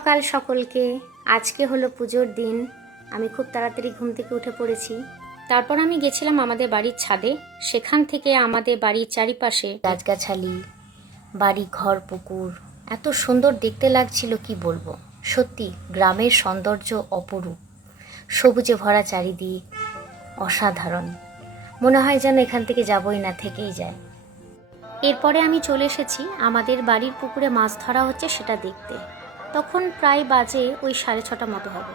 সকাল সকলকে। আজকে হলো পুজোর দিন। আমি খুব তাড়াতাড়ি ঘুম থেকে উঠে পড়েছি। তারপর আমি গেছিলাম আমাদের বাড়ির ছাদে। সেখান থেকে আমাদের বাড়ির চারিপাশে গাছগাছালি, বাড়ি ঘর, পুকুর এত সুন্দর দেখতে লাগছিল কি বলবো। সত্যি গ্রামের সৌন্দর্য অপরূপ, সবুজে ভরা চারিদিক, অসাধারণ। মনে হয় যেন এখান থেকে যাবই না, থেকেই যায়। এরপরে আমি চলে এসেছি আমাদের বাড়ির পুকুরে মাছ ধরা হচ্ছে সেটা দেখতে। তখন প্রায় বাজে ওই 6:30 মতো হবে।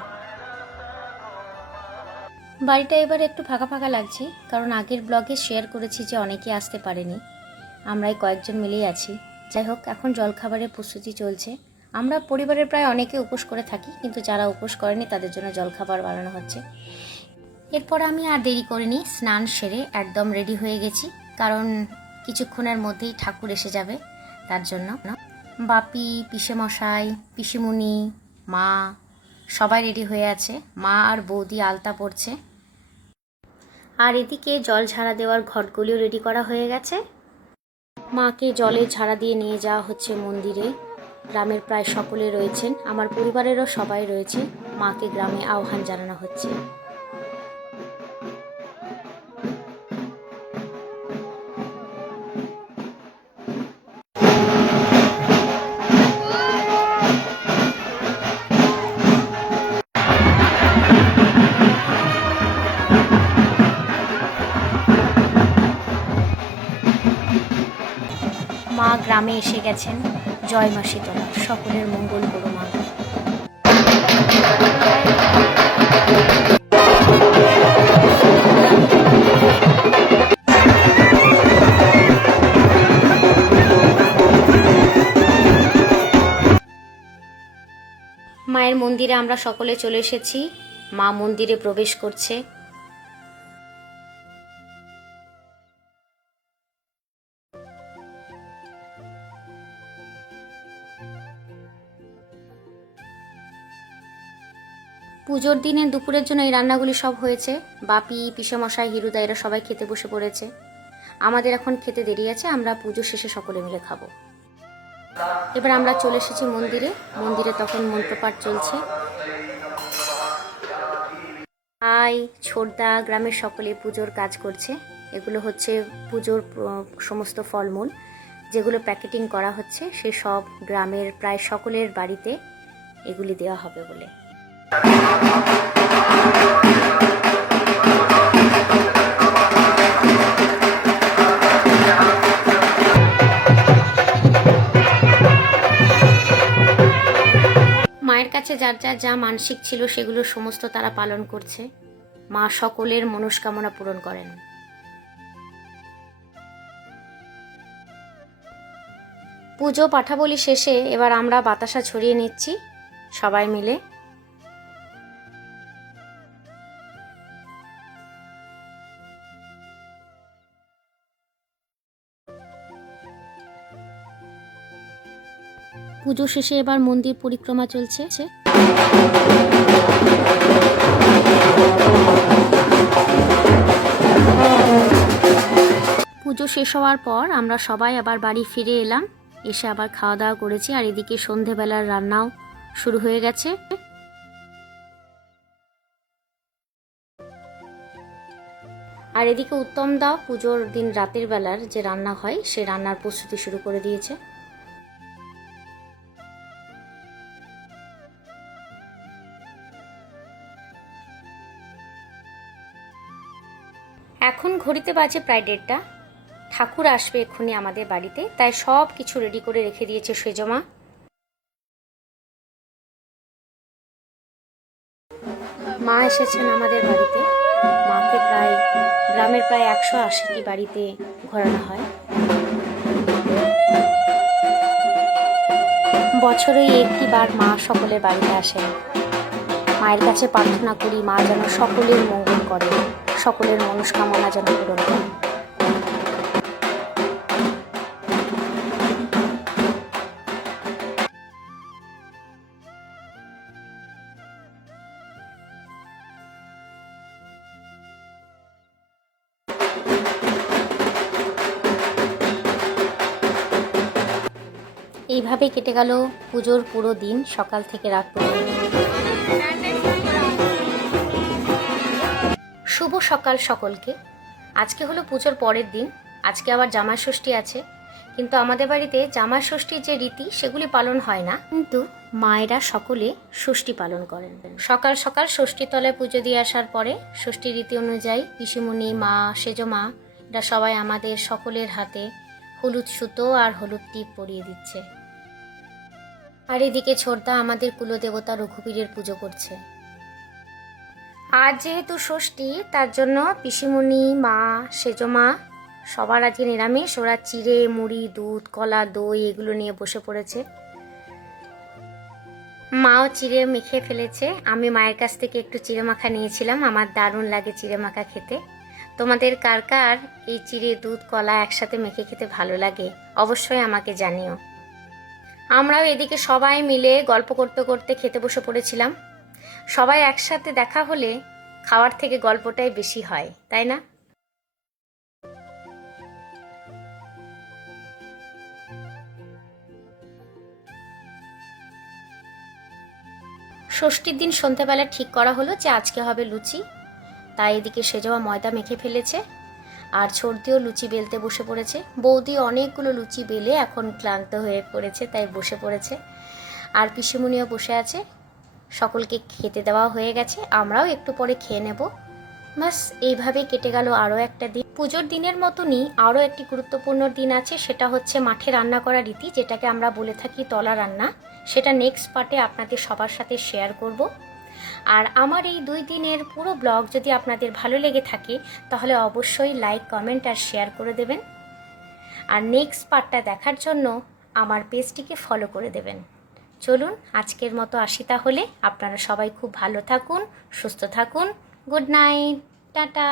বাড়িটা এবার একটু ফাঁকা ফাঁকা লাগছে, কারণ আগের ব্লগে শেয়ার করেছি যে অনেকে আসতে পারেনি, আমরাই কয়েকজন মিলেই আছি। যাই হোক, এখন জলখাবারের প্রস্তুতি চলছে। আমরা পরিবারের প্রায় অনেকে উপোস করে থাকি, কিন্তু যারা উপোস করেনি তাদের জন্য জলখাবার বানানো হচ্ছে। এরপর আমি আর দেরি করিনি, স্নান সেরে একদম রেডি হয়ে গেছি, কারণ কিছুক্ষণের মধ্যেই ঠাকুর এসে যাবে। তার জন্য বাপি, পিসেমশাই, পিসিমণি, মা সবাই রেডি হয়ে আছে। মা আর বৌদি আলতা পড়ছে। আর এদিকে জল ঝাড়া দেওয়ার ঘটগুলিও রেডি করা হয়ে গেছে। মাকে জলে ঝাড়া দিয়ে নিয়ে যাওয়া হচ্ছে মন্দিরে। গ্রামের প্রায় সকলে রয়েছেন, আমার পরিবারেরও সবাই রয়েছে। মাকে গ্রামে আহ্বান জানানো হচ্ছে। মা গ্রামে এসে গেছেন। জয় মা শীতলা, সকলের মঙ্গল করো মা। মায়ের মন্দিরে আমরা সকলে চলে এসেছি। মা মন্দিরে প্রবেশ করছে। পুজোর দিনে দুপুরের জন্য এই রান্নাগুলি সব হয়েছে। বাপি, পিসেমশাই, হিরুদা এরা সবাই খেতে বসে পড়েছে। আমাদের এখন খেতে দেরি আছে, আমরা পুজো শেষে সকলে মিলে খাবো। এবার আমরা চলে এসেছি মন্দিরে। মন্দিরে তখন মন্ত্রপাঠ চলছে। আই, ছোটদা, গ্রামের সকলে পুজোর কাজ করছে। এগুলো হচ্ছে পুজোর সমস্ত ফলমূল যেগুলো প্যাকেটিং করা হচ্ছে, সে সব গ্রামের প্রায় সকলের বাড়িতে এগুলি দেওয়া হবে বলে। মায়ের কাছে যার যার যা মানসিক ছিল সেগুলো সমস্ত তারা পালন করছে। মা সকলের মনস্কামনা পূরণ করেন। পুজো পাঠাবলি শেষে এবার আমরা বাতাসা ছড়িয়ে নিচ্ছি সবাই মিলে। পুজো শেষে এবার মন্দির পরিক্রমা চলছে। পুজো শেষ হওয়ার পর আমরা সবাই আবার বাড়ি ফিরে এলাম। এসে আবার খাওয়া দাওয়া করেছি, আর এদিকে সন্ধেবেলার রান্নাও শুরু হয়ে গেছে। আর এদিকে উত্তম দা পুজোর দিন রাতের বেলার যে রান্না হয় সে রান্নার প্রস্তুতি শুরু করে দিয়েছে। এখন ঘড়িতে বাজে প্রায় 1:30। ঠাকুর আসবে এক্ষুনি আমাদের বাড়িতে, তাই সব কিছু রেডি করে রেখে দিয়েছে সেজমা। মা এসেছেন আমাদের বাড়িতে। মাকে গ্রামের প্রায় 180টি বাড়িতে ঘোরানো হয়। বছরে একটি বার মা সকলের বাড়িতে আসেন। মায়ের কাছে প্রার্থনা করি মা যেন সকলের মঙ্গল করে, সকলের মনস্কামনা যেন পূরণ করে। এইভাবেই কেটে গেল পুজোর পুরো দিন, সকাল থেকে রাত পর্যন্ত। শুভ সকাল সকলকে। আজকে হলো পুজোর পরের দিন, আজকে আবার জামাই ষষ্ঠী আছে। কিন্তু আমাদের বাড়িতে জামাই ষষ্ঠীর যে রীতি সেগুলি পালন হয় না, কিন্তু মায়েরা সকলে ষষ্ঠী পালন করেন। সকাল সকাল ষষ্ঠী তলায় পুজো দিয়ে আসার পরে ষষ্ঠী রীতি অনুযায়ী পিসিমণি, মা, সেজো মা, এটা সবাই আমাদের সকলের হাতে হলুদ সুতো আর হলুদ টিপ পরিয়ে দিচ্ছে। আর এদিকে ছোটদা আমাদের কুলদেবতা রঘুবীরের পুজো করছে। আজ যেহেতু ষষ্ঠী, তার জন্য পিসিমণি, মা, সেজো মা সবার আজকে নিরামিষ। ওরা চিড়ে, মুড়ি, দুধ, কলা, দই এগুলো নিয়ে বসে পড়েছে। মাও চিড়ে মেখে ফেলেছে। আমি মায়ের কাছ থেকে একটু চিড়ে মাখা নিয়েছিলাম, আমার দারুণ লাগে চিড়ে মাখা খেতে। তোমাদের কার কার এই চিড়ে, দুধ, কলা একসাথে মেখে খেতে ভালো লাগে অবশ্যই আমাকে জানিও। আমরাও এদিকে সবাই মিলে গল্প করতে করতে খেতে বসে পড়েছিলাম। সবাই একসাথে দেখা হলে খাওয়ার থেকে গল্পটাই বেশি হয়, তাই না? ষষ্ঠীর দিন সন্ধ্যাবেলা ঠিক করা হলো যে আজকে হবে লুচি। তাই এদিকে সেজোয়া ময়দা মেখে ফেলেছে, আর ছোটদিও লুচি বেলতে বসে পড়েছে। বৌদি অনেকগুলো লুচি বেলে এখন ক্লান্ত হয়ে পড়েছে, তাই বসে পড়েছে। আর পিসিমণিও বসে আছে। সকলকে খেতে দেওয়া হয়ে গেছে, আমরাও একটু পরে খেয়ে নেব। বাস এইভাবে কেটে গেল আরও একটা দিন। পুজোর দিনের মতনই আরও একটি গুরুত্বপূর্ণ দিন আছে, সেটা হচ্ছে মাঠে রান্না করা রীতি, যেটাকে আমরা বলে থাকি তলা রান্না। সেটা নেক্সট পার্টে আপনাদের সবার সাথে শেয়ার করব। আর আমার এই 2 দিনের পুরো ব্লগ যদি আপনাদের ভালো লেগে থাকে তাহলে অবশ্যই লাইক, কমেন্ট আর শেয়ার করে দেবেন। আর নেক্সট পার্টটা দেখার জন্য আমার পেজটিকে ফলো করে দেবেন। চলুন আজকের মতো আসি তাহলে। আপনারা সবাই খুব ভালো থাকুন, সুস্থ থাকুন। Good night, tata.